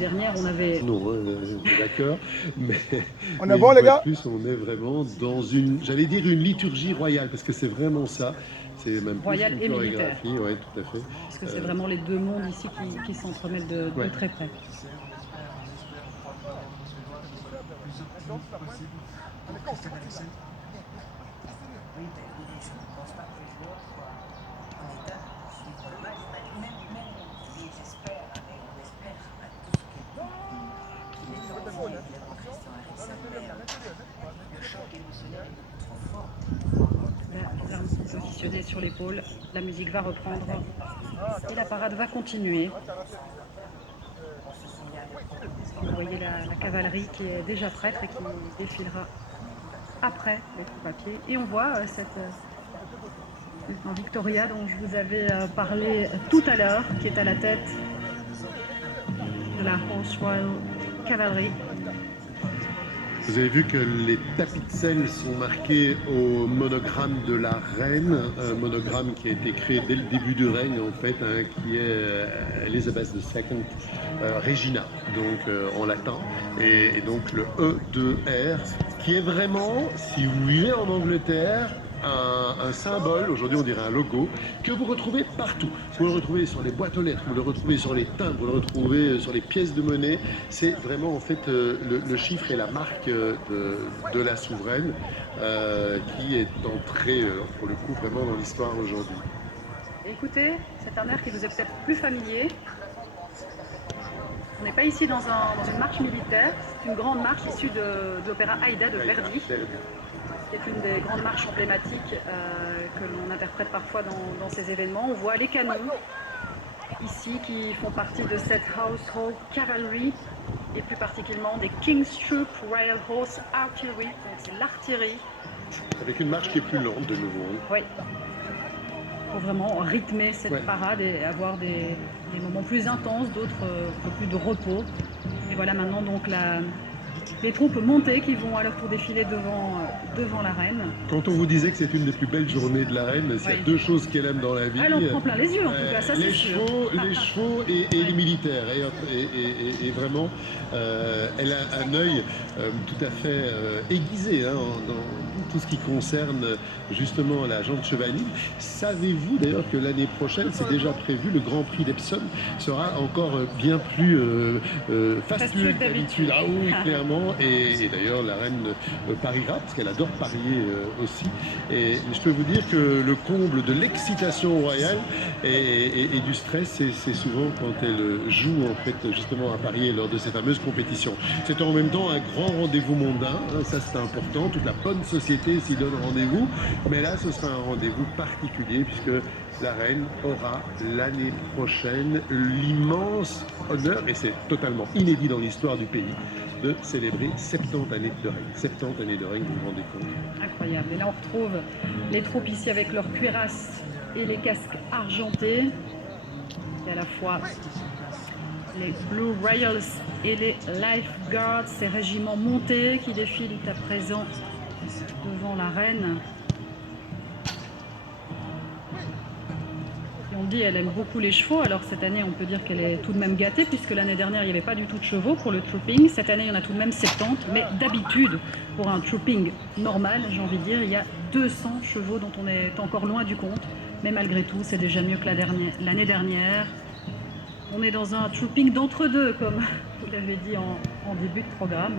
dernière, on avait... Non, d'accord, mais On est mais bon, une les fois de gars? plus, on est vraiment dans une, j'allais dire une liturgie royale, parce que c'est vraiment ça. C'est même plus royale qu'une et militaire, chorégraphie, ouais, tout à fait. parce que c'est vraiment les deux mondes ici qui s'entremêlent de Ouais. très près. L'arme positionnée sur l'épaule, la musique va reprendre et la parade va continuer. Vous voyez la cavalerie qui est déjà prête et qui défilera après les troupes à pied. Et on voit cette lieutenant Victoria dont je vous avais parlé tout à l'heure, qui est à la tête de la Horse Royal Cavalry. Vous avez vu que les tapis de selle sont marqués au monogramme de la reine, un monogramme qui a été créé dès le début du règne en fait, hein, qui est Elizabeth II, Regina, donc en latin, et donc le E2R, qui est vraiment, si vous vivez en Angleterre, un symbole, aujourd'hui on dirait un logo, que vous retrouvez partout. Vous le retrouvez sur les boîtes aux lettres, vous le retrouvez sur les timbres, vous le retrouvez sur les pièces de monnaie. C'est vraiment en fait le chiffre et la marque de la souveraine qui est entrée pour le coup vraiment dans l'histoire aujourd'hui. Écoutez, c'est un air qui vous est peut-être plus familier. On n'est pas ici dans une marche militaire, c'est une grande marche issue de l'opéra Aïda de Verdi. C'est une des grandes marches emblématiques que l'on interprète parfois dans ces événements. On voit les canons ici qui font partie de cette Household Cavalry et plus particulièrement des King's Troop Royal Horse Artillery, donc c'est l'artillerie. Avec une marche qui est plus lente de nouveau. Oui, pour vraiment rythmer cette parade et avoir des moments plus intenses, d'autres un peu plus de repos. Et voilà maintenant donc les troupes montées qui vont à leur tour défiler devant la reine. Quand on vous disait que c'est une des plus belles journées de la reine, s'il y a deux choses qu'elle aime dans la vie... Elle en prend plein les yeux en tout cas, ça c'est sûr. Les chevaux et les militaires. Et vraiment, elle a un œil tout à fait aiguisé hein, dans tout ce qui concerne justement la jante chevaline. Savez-vous d'ailleurs que l'année prochaine, c'est déjà prévu, le Grand Prix d'Epsom sera encore bien plus fastueux que d'habitude. Ah oui, clairement. Et d'ailleurs, la reine pariera, parce qu'elle adore parier aussi. Et je peux vous dire que le comble de l'excitation royale et du stress, c'est souvent quand elle joue en fait justement à parier lors de ces fameuses compétitions. C'est en même temps un grand rendez-vous mondain, hein, ça c'est important, toute la bonne société s'y donne rendez-vous, mais là ce sera un rendez-vous particulier puisque la reine aura l'année prochaine l'immense honneur, et c'est totalement inédit dans l'histoire du pays, de célébrer 70 années de règne. 70 années de règne, vous vous rendez compte? Incroyable. Et là, on retrouve les troupes ici avec leurs cuirasses et les casques argentés. Et à la fois les Blue Royals et les Life Guards, ces régiments montés qui défilent à présent devant la reine. On dit elle aime beaucoup les chevaux, alors cette année on peut dire qu'elle est tout de même gâtée puisque l'année dernière il n'y avait pas du tout de chevaux pour le trooping. Cette année il y en a tout de même 70, mais d'habitude pour un trooping normal, j'ai envie de dire, il y a 200 chevaux dont on est encore loin du compte, mais malgré tout c'est déjà mieux que l'année dernière. On est dans un trooping d'entre-deux comme vous l'avez dit en début de programme.